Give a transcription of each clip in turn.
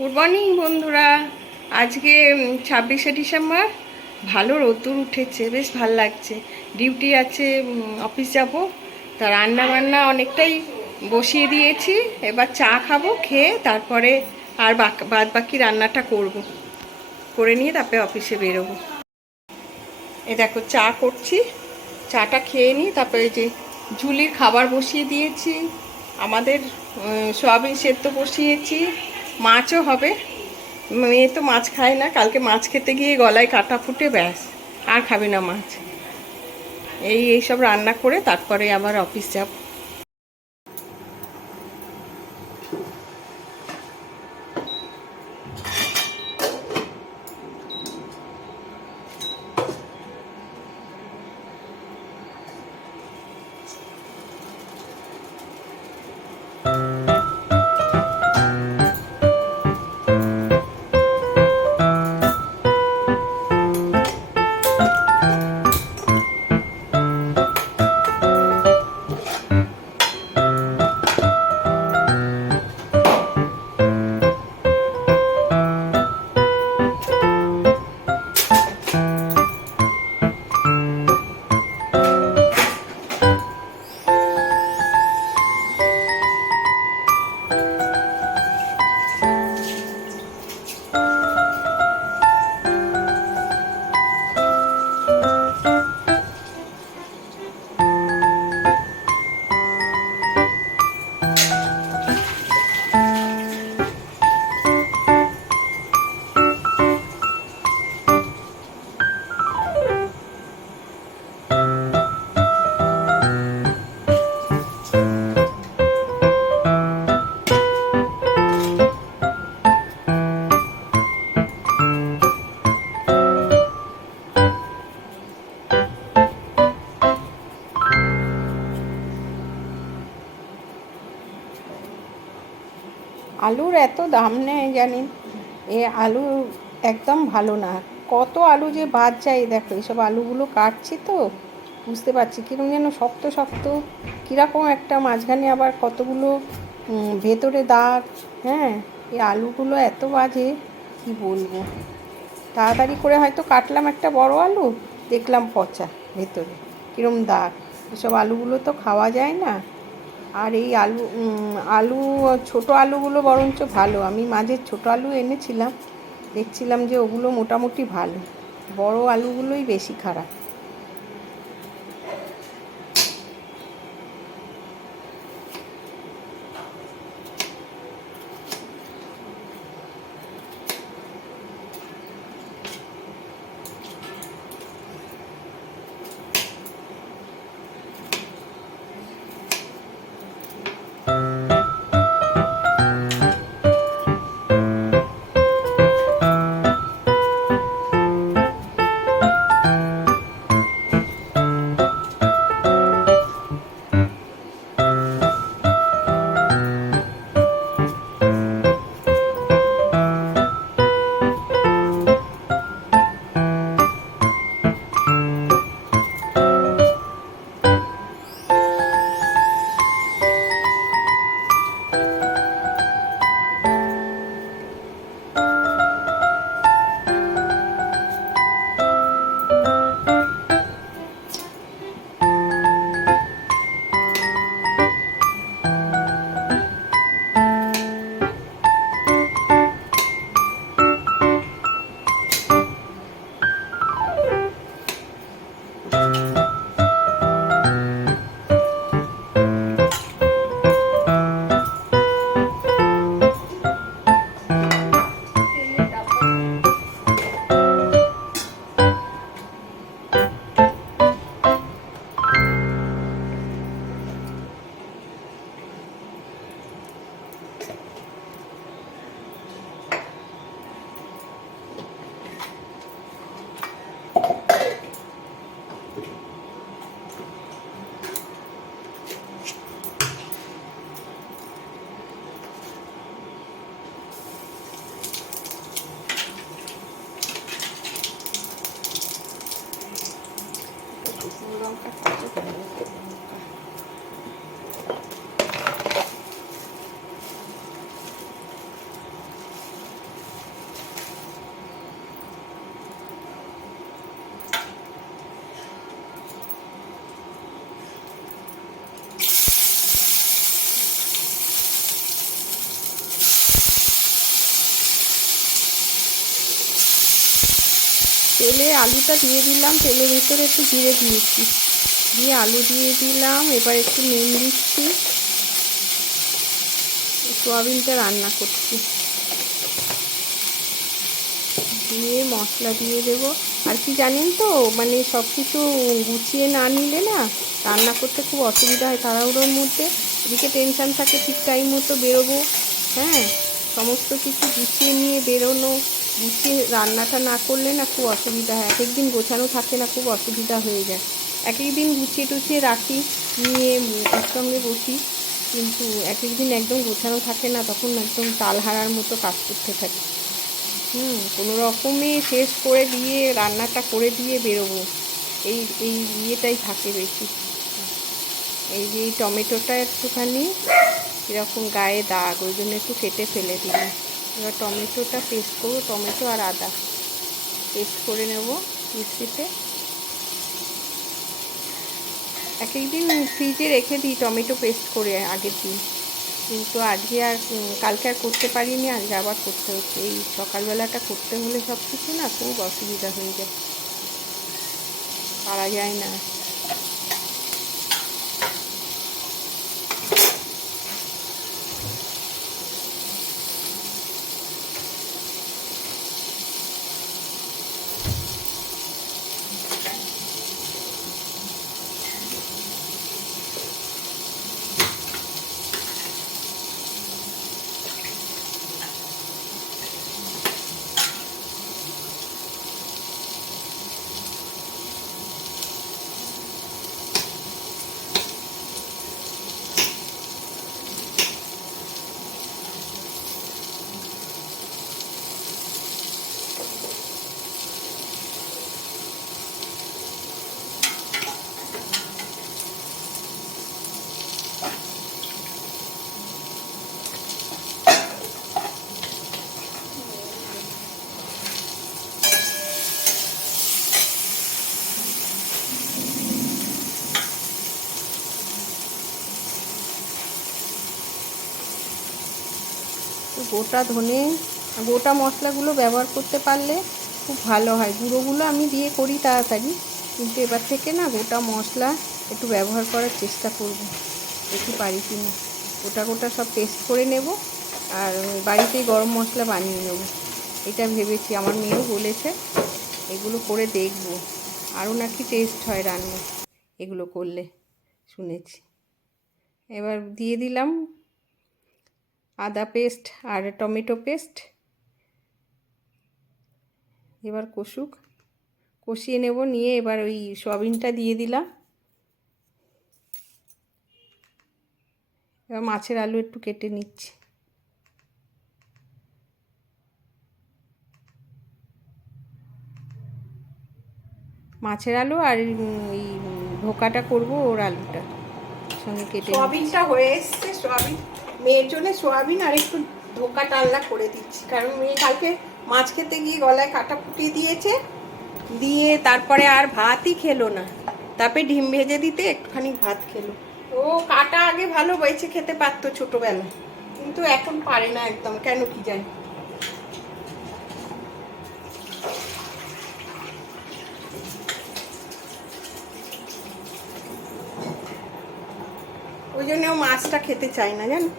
Good morning বন্ধুরা। আজকে 26শে December. ভালো রোদ্দুর উঠেছে, বেশ ভাল লাগছে। ডিউটি আছে, অফিস যাব। তা রান্না বান্না অনেকটাই বসিয়ে দিয়েছি। এবার চা খাবো, খেয়ে তারপরে আর বাদ বাকি রান্নাটা করে নিয়ে তারপরে অফিসে বেরোবো। এ দেখো চা করছি, চাটা খেয়ে নিই। তারপরে যে ঝুলির খাবার বসিয়ে দিয়েছি, আমাদের সয়াবিন সেদ্ধ বসিয়েছি, মাছও হবে। মেয়ে তো মাছ খায় না, কালকে মাছ খেতে গিয়ে গলায় কাটা ফুটে ব্যাস আর খাবে না মাছ। এইসব রান্না করে তারপরে আবার অফিস যাব। আলুর এত দাম নেই জানেন? আলু একদম ভালো না। কত আলু যে বাদ যায়, দেখো এইসব আলুগুলো কাটছি তো বুঝতে পারছি কীরকম যেন শক্ত শক্ত, কীরকম একটা মাঝখানে আবার কতগুলো ভেতরে দাগ। হ্যাঁ, এই আলুগুলো এত বাজে, কি বলবো। তাড়াতাড়ি করে হয়তো কাটলাম একটা বড় আলু, দেখলাম পচা, ভেতরে কীরকম দাগ। এসব আলুগুলো তো খাওয়া যায় না। আর এই আলু ছোটো আলুগুলো বরঞ্চ ভালো। আমি মাঝে ছোটো আলু এনেছিলাম, দেখছিলাম যে ওগুলো মোটামুটি ভালো। বড় আলুগুলোই বেশি খারাপ। তেলে আলুটা দিয়ে দিলাম, তেলের ভেতরে একটু জিরে দিয়েছি, দিয়ে আলু দিয়ে দিলাম। এবার একটু নুন দিচ্ছি, সোয়াবিনটা রান্না করছি, দিয়ে মশলা দিয়ে দেবো। আর কি জানেন তো, মানে সব কিছু গুছিয়ে না নিলে না রান্না করতে খুব অসুবিধা হয় তাড়াহুড়োর মধ্যে। এদিকে টেনশান থাকে ঠিক টাইম মতো বেরোবো, হ্যাঁ, সমস্ত কিছু গুছিয়ে নিয়ে বেরোনো, গুছিয়ে রান্নাটা না করলে না খুব অসুবিধা হয়। এক একদিন গোছানো থাকে না, খুব অসুবিধা হয়ে যায়। এক একদিন গুছিয়ে টুছিয়ে রাখি, নিয়ে একসঙ্গে বসি, কিন্তু এক একদিন একদম গোছানো থাকে না, তখন একদম তাল হারার মতো কাজ করতে থাকে। কোনো রকমে শেষ করে দিয়ে রান্নাটা করে দিয়ে বেরোবো, এই এই ইয়েটাই থাকে বেশি। এই যে এই টমেটোটা একটুখানি এরকম গায়ে দাগ, ওই জন্য একটু কেটে ফেলে দিলাম। এবার টমেটোটা পেস্ট করবো, টমেটো আর আদা পেস্ট করে নেব মিক্সিতে। এক একদিন ফ্রিজে রেখে দিই টমেটো পেস্ট করে আগের দিন, কিন্তু আজকে আর কালকে আর করতে পারিনি, আজকে আবার করতে হচ্ছে। এই সকালবেলাটা করতে হলে সব কিছু না খুব অসুবিধা হয়ে যায়, পারা যায় না। গোটা ধনে, গোটা মশলাগুলো ব্যবহার করতে পারলে খুব ভালো হয়। গুঁড়োগুলো আমি দিয়ে করি তাড়াতাড়ি, কিন্তু এবার থেকে না গোটা মশলা একটু ব্যবহার করার চেষ্টা করব, দেখি পারি কি না। গোটা গোটা সব পেস্ট করে নেব, আর বাড়িতেই গরম মশলা বানিয়ে নেব, এটা ভেবেছি। আমার মেয়েও বলেছে এগুলো করে দেখব, আরও নাকি টেস্ট হয় রান্না এগুলো করলে, শুনেছি। এবার দিয়ে দিলাম আদা পেস্ট আর টমেটো পেস্ট। এবার কষিয়ে নেব, নিয়ে এবার ওই সয়াবিনটা দিয়ে দিলাম। এবার মাছের আলু একটু কেটে নিচ্ছি, মাছের আলু আর ওই ধোকাটা করব ওর আলুটা সঙ্গে কেটে। সয়াবিনটা হয়ে এসছে, সয়াবিন মেয়ের জন্য সয়াবিন আর একটু ধোকা ডালনা করে দিচ্ছি, কারণ মেয়ে কালকে মাছ খেতে গিয়ে গলায় কাটা ফুটিয়ে দিয়েছে, দিয়ে তারপরে আর ভাতই খেলো না। তারপরে ডিম ভেজে দিতে একটুখানি ভাত খেলো। ও কাটা আগে ভালো বেছে খেতে পারতো ছোটবেলায়, কিন্তু এখন পারে না একদম, কেন কি জানি। ওই জন্য ও মাছটা খেতে চায় না, জানো।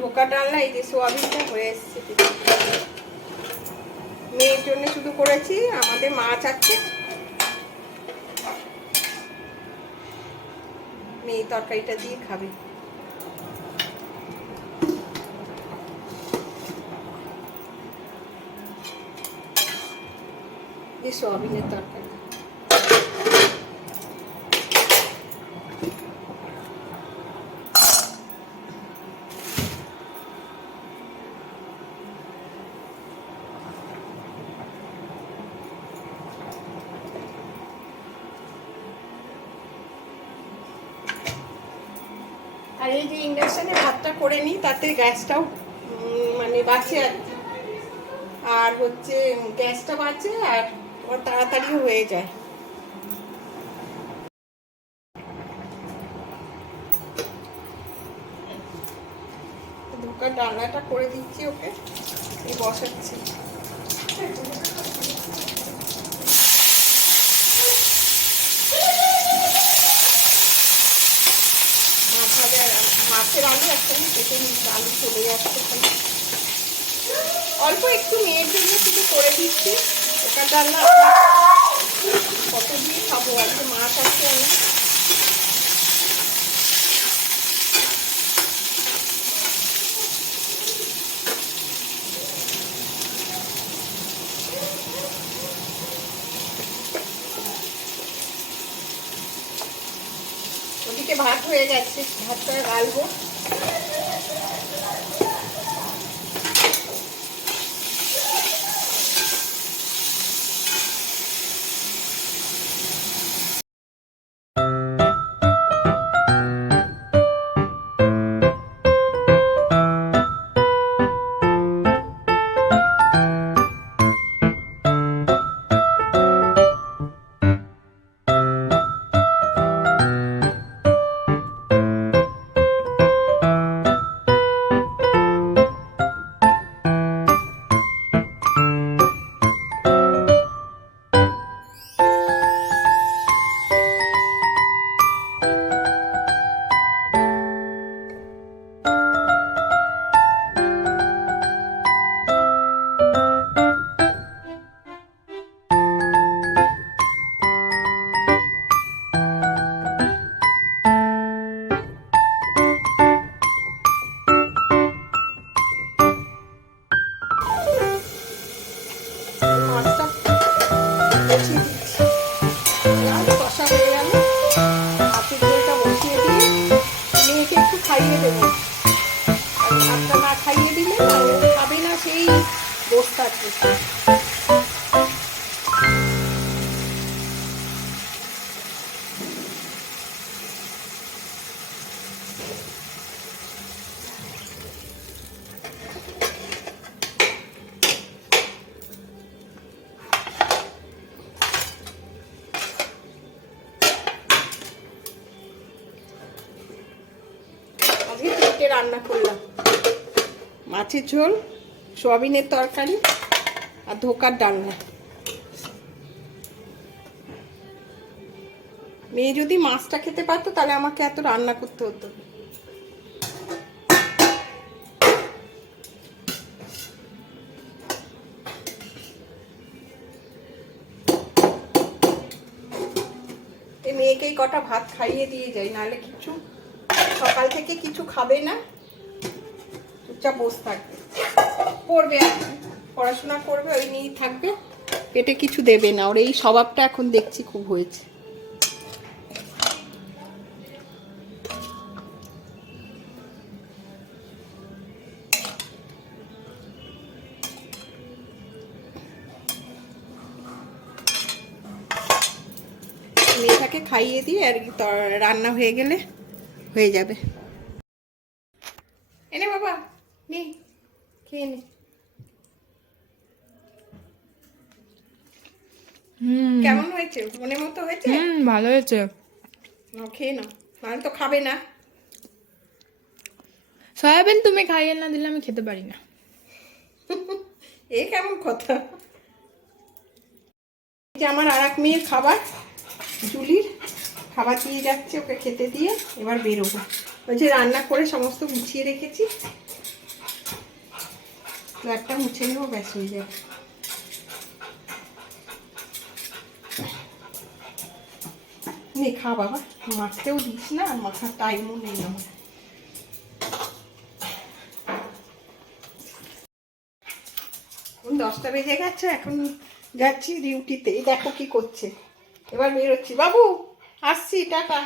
ঢোকা ডালনা, এই যে সোয়াবিনটা হয়ে এসছে, মেয়ের জন্য শুধু করেছি, আমাদের মাছ আছে, মেয়ে তরকারিটা দিয়ে খাবে। এই সোয়াবিনের তরকারি। আর এই যে ইন্ডাকশানে ভাতটা করে নিই, তাতে গ্যাসটাও মানে বাঁচে আর হচ্ছে গ্যাসটা বাঁচে, আর তাড়াতাড়ি হয়ে যায়। ধোকার ডালনাটা করে দিচ্ছি ওকে, এই বসাচ্ছি। মাছের আলু একসঙ্গে কেটে নিচ্ছি, আলু চলে যাচ্ছে। অল্প একটু মেয়ের জন্য শুধু করে দিচ্ছি, ওটা ডালনা কত দিয়ে খাবো, আজকে মাছ আছে আমি। ওদিকে ভাত হয়ে গেছে, ভাতটা গালবো। খাইয়ে দেবো, আর ভাতটা না খাইয়ে দিলে না ও খাবে না, সেই বস্তা আছে। রান্না করলাম মাছের ঝোল, সয়াবিনের তরকারি আর ধোকার ডালনা। মেয়ে যদি মাছটা খেতে পারতো তাহলে আমাকে এত রান্না করতে হতো। এই মেয়েকেই কটা ভাত খাইয়ে দিয়ে যাই, নাহলে কিছু সকাল থেকে কিছু খাবে না, চুপচাপ বসে থাকবে, পড়বে, পড়াশোনা করবে, ওই নিয়েই থাকবে, পেটে কিছু দেবে না। ওর এই স্বভাবটা এখন দেখছি খুব হয়েছে। মেয়েটাকে খাইয়ে দিয়ে আর রান্না হয়ে গেলে হয়ে যাবে। এনে বাবা নে, খেয়ে নে। কেমন হয়েছে? মনের মতো হয়েছে? ভালো হয়েছে। খেয়ে নাও, নাহলে তো খাবে না। সয়াবিন তুমি খাইয়ে না দিলে আমি খেতে পারি না। এ কেমন কথা? যে আমার আর এক মেয়ের খাবার, জুলির খাবার দিয়ে যাচ্ছে, ওকে খেতে দিয়ে এবার বেরোবো। ওই যে রান্না করে সমস্ত গুছিয়ে রেখেছি, ফ্ল্যাটটা মুছে নেবো, ব্যাস হয়ে যাবে। নে খা বাবা, মাখতেও দিস না, মাখার টাইমও নেই আমার। এখন 10টা বেজে গেছে, এখন যাচ্ছি ডিউটিতে। এই দেখো কি করছে, এবার বেরোচ্ছি। বাবু আসছি, টাটা।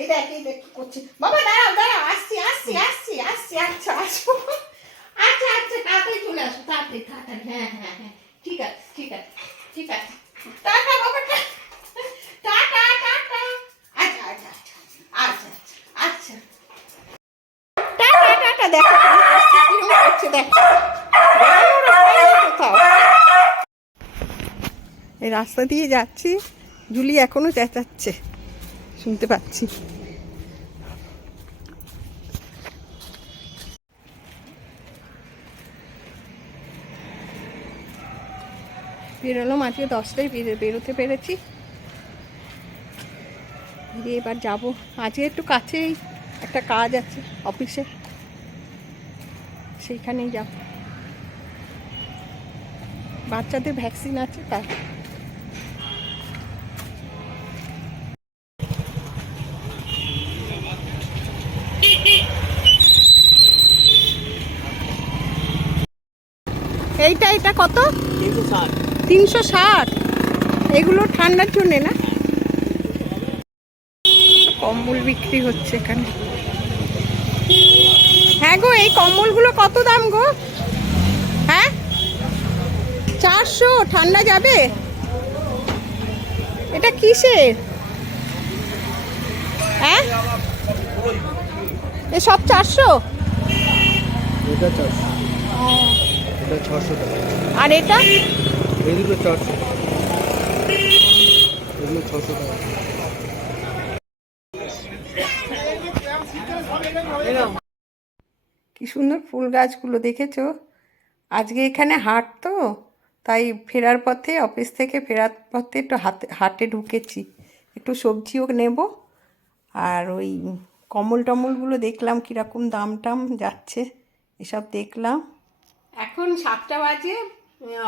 এই দেখ এই দেখ কি করছে। বাবা দাঁড়াও দাঁড়াও, আসছি আসছি আসছি আসছি। আচ্ছা আসবো, আচ্ছা আচ্ছা তাড়াতাড়ি চলে আসো, তাড়াতাড়ি তাড়াতাড়ি। হ্যাঁ হ্যাঁ হ্যাঁ, ঠিক আছে ঠিক আছে ঠিক আছে। টাটা বাবা, টাটা টাটা। আচ্ছা আচ্ছা আচ্ছা আচ্ছা আচ্ছা, টাটা টাটা। দেখো কিরকম করছে, দেখো কোথাও। এই রাস্তা দিয়ে যাচ্ছি, জুলি এখনো চেঁচাচ্ছে, শুনতে পাচ্ছি। বেরোলাম আজকে 10টায় বেরোতে পেরেছি। দিয়ে এবার যাব। আজকে একটু কাছেই একটা কাজ আছে অফিসে, সেইখানেই যাব। বাচ্চাদের ভ্যাকসিন আছে তাই। এটা কত? 360। এগুলো ঠান্ডার জন্যে না? কম্বল বিক্রি হচ্ছে এখানে। হ্যাঁ গো, এই কম্বলগুলো কত দাম গো? হ্যাঁ 400। ঠান্ডা যাবে? এটা কিসের? হ্যাঁ এসব 400? এটা 400, এটা 600 টাকা। আর এটা? এই দুটো 400, এগুলো 600 টাকা। কি সুন্দর ফুল গাছগুলো দেখেছো? আজকে এখানে হাট তো, তাই ফেরার পথে, অফিস থেকে ফেরার পথে একটু হাটে ঢুকেছি। একটু সবজিও নেব। আর ওই কমল টমলগুলো দেখলাম কীরকম দাম টাম যাচ্ছে, এসব দেখলাম। এখন 7টা বাজে,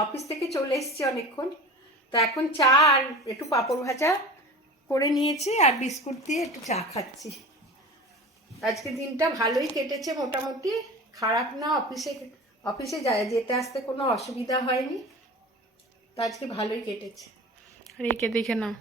অফিস থেকে চলে এসেছি অনেকক্ষণ। তো এখন চা আর একটু পাঁপড় ভাজা করে নিয়েছি, আর বিস্কুট দিয়ে একটু চা খাচ্ছি। আজকে দিনটা ভালোই কেটেছে মোটামুটি, খারাপ না। অফিসে যেতে আসতে কোনো অসুবিধা হয়নি, তো আজকে ভালোই কেটেছে। আর একে দেখে নাও।